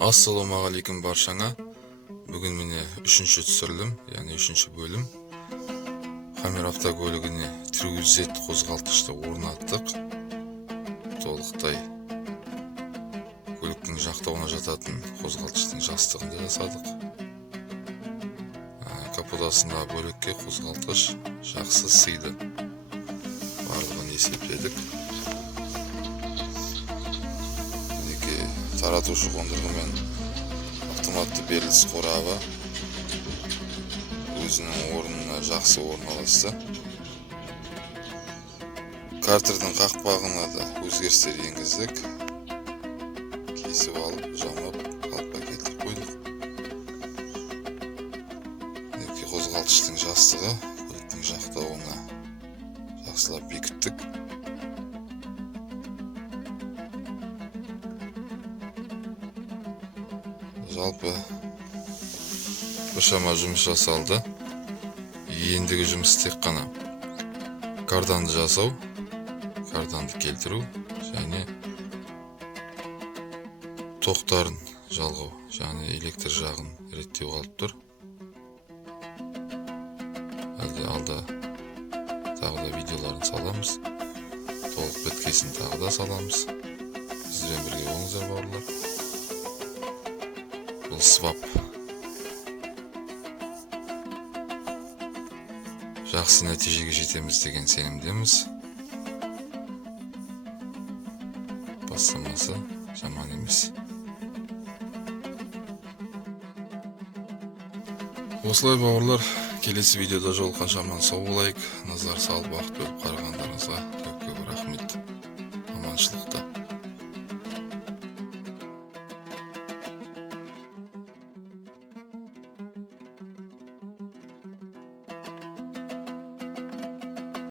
Assalamualaikum barşana. Bugün mine 3-cü түсірілім, yani 3-cü bölüm. Хамер автокөлігіне 300Z қозғалтқышты орнаттық. Толықтай көліктің жақтауына жататын қозғалтқыштың жастығын да жасадық. Капотасында бөлікке қозғалтқыш жақсы сыйды. Барлығын есептедік. Таратушы қондырғымен автоматты беріліс қорабы өзінің орнына жақсы орналасты. Картердің қақпағына да өзгерістер енгіздік. Кесіп алып, жамап, қалыпқа келтіріп қойдық. Қозғалтқыштың жастығы көліктің жақтауына жақсылап бекіттік. Жалпы біршама жұмыс жасалды. Ендігі жұмыс тек қана карданды жасау, карданды келтіру және тоқтарын жалғау, және электр жағын реттеу қалып тұр. Әлде алда тағы да видеоларын саламыз. Толық біткесін тағы да саламыз. Сізбен бірге болыңыздар бауырлар. Бұл свап. Жақсы нәтижеге жетеміз деген сенімдеміз. Бастамасы жаман емес. Осылай бауырлар, келесі видеода жолыққанша аман сау болайық. Назар салып уақыт бөліп қарағандарыңызға көп